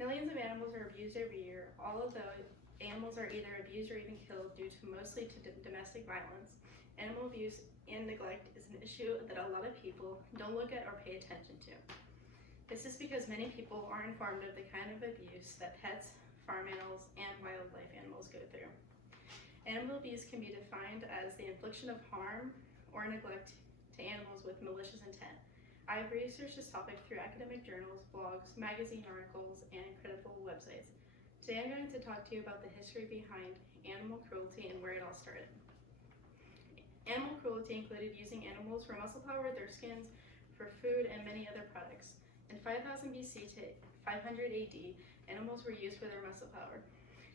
Millions of animals are abused every year. All of those animals are either abused or even killed due to mostly domestic violence. Animal abuse and neglect is an issue that a lot of people don't look at or pay attention to. This is because many people aren't informed of the kind of abuse that pets, farm animals, and wildlife animals go through. Animal abuse can be defined as the infliction of harm or neglect to animals with malicious intent. I have researched this topic through academic journals, blogs, magazine articles, and incredible websites. Today I'm going to talk to you about the history behind animal cruelty and where it all started. Animal cruelty included using animals for muscle power, their skins, for food, and many other products. In 5000 BC to 500 AD, animals were used for their muscle power.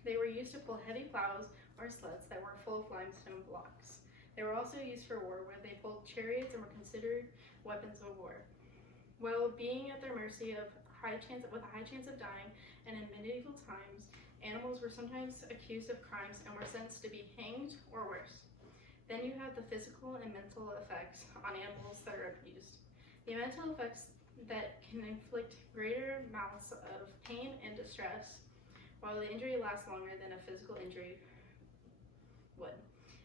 They were used to pull heavy plows or sleds that were full of limestone blocks. They were also used for war, where they pulled chariots and were considered weapons of war. While being at their mercy with a high chance of dying, and in medieval times, animals were sometimes accused of crimes and were sentenced to be hanged or worse. Then you have the physical and mental effects on animals that are abused. The mental effects that can inflict greater amounts of pain and distress, while the injury lasts longer than a physical injury would.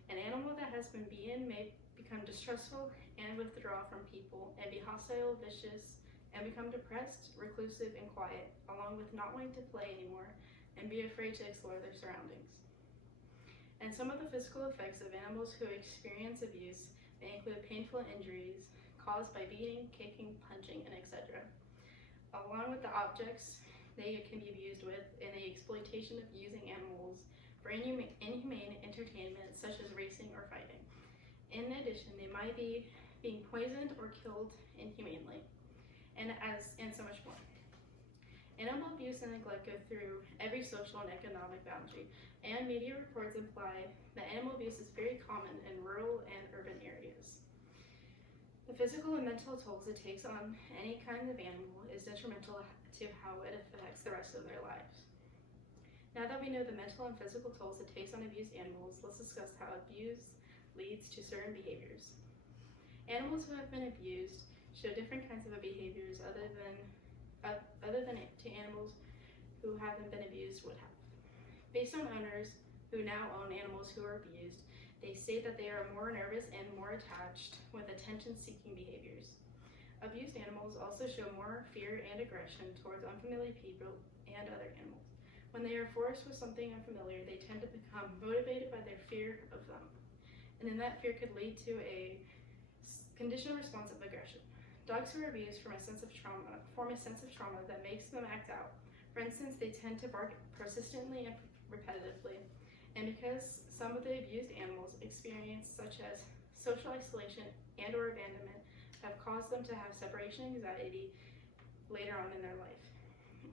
An animal that has been beaten may become distrustful and withdraw from people and be hostile, vicious, and become depressed, reclusive, and quiet, along with not wanting to play anymore and be afraid to explore their surroundings. And some of the physical effects of animals who experience abuse may include painful injuries caused by beating, kicking, punching, and etc. Along with the objects they can be abused with and the exploitation of using animals for inhumane entertainment such as racing or fighting. In addition, they might be being poisoned or killed inhumanely, and so much more. Animal abuse and neglect go through every social and economic boundary, and media reports imply that animal abuse is very common in rural and urban areas. The physical and mental tolls it takes on any kind of animal is detrimental to how it affects the rest of their lives. Now that we know the mental and physical tolls it takes on abused animals, let's discuss how abuse leads to certain behaviors. Animals who have been abused show different kinds of behaviors other than to animals who haven't been abused would have. Based on owners who now own animals who are abused, they state that they are more nervous and more attached with attention-seeking behaviors. Abused animals also show more fear and aggression towards unfamiliar people and other animals. When they are forced with something unfamiliar, they tend to become motivated by their fear of them. And then that fear could lead to a conditional response of aggression. Dogs who are abused form a sense of trauma that makes them act out. For instance, they tend to bark persistently and repetitively. And because some of the abused animals experience such as social isolation and or abandonment have caused them to have separation anxiety later on in their life.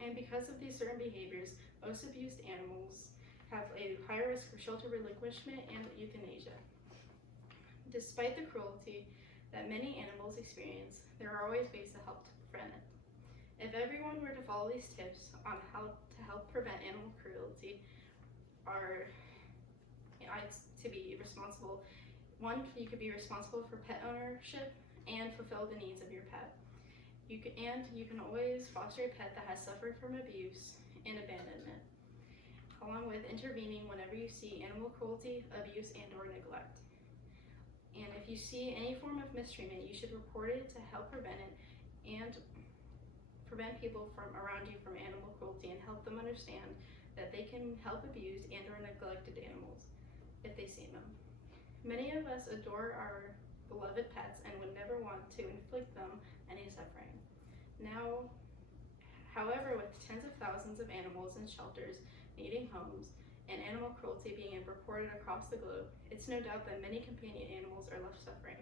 And because of these certain behaviors, most abused animals have a higher risk for shelter relinquishment and euthanasia. Despite the cruelty that many animals experience, there are always ways to help to prevent it. If everyone were to follow these tips on how to help prevent animal cruelty, to be responsible, one, you could be responsible for pet ownership and fulfill the needs of your pet. You can always foster a pet that has suffered from abuse and abandonment, along with intervening whenever you see animal cruelty, abuse, and or neglect. And if you see any form of mistreatment, you should report it to help prevent it and prevent people from around you from animal cruelty and help them understand that they can help abused and or neglected animals if they see them. Many of us adore our beloved pets and would never want to inflict them any suffering. Now, however, with tens of thousands of animals in shelters needing homes and animal cruelty being reported across the globe, it's no doubt that many companion animals are left suffering.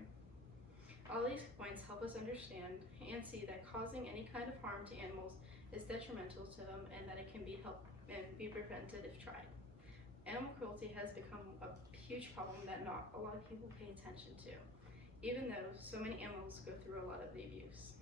All these points help us understand and see that causing any kind of harm to animals is detrimental to them and that it can be helped and be prevented if tried. Animal cruelty has become a huge problem that not a lot of people pay attention to, even though so many animals go through a lot of the abuse.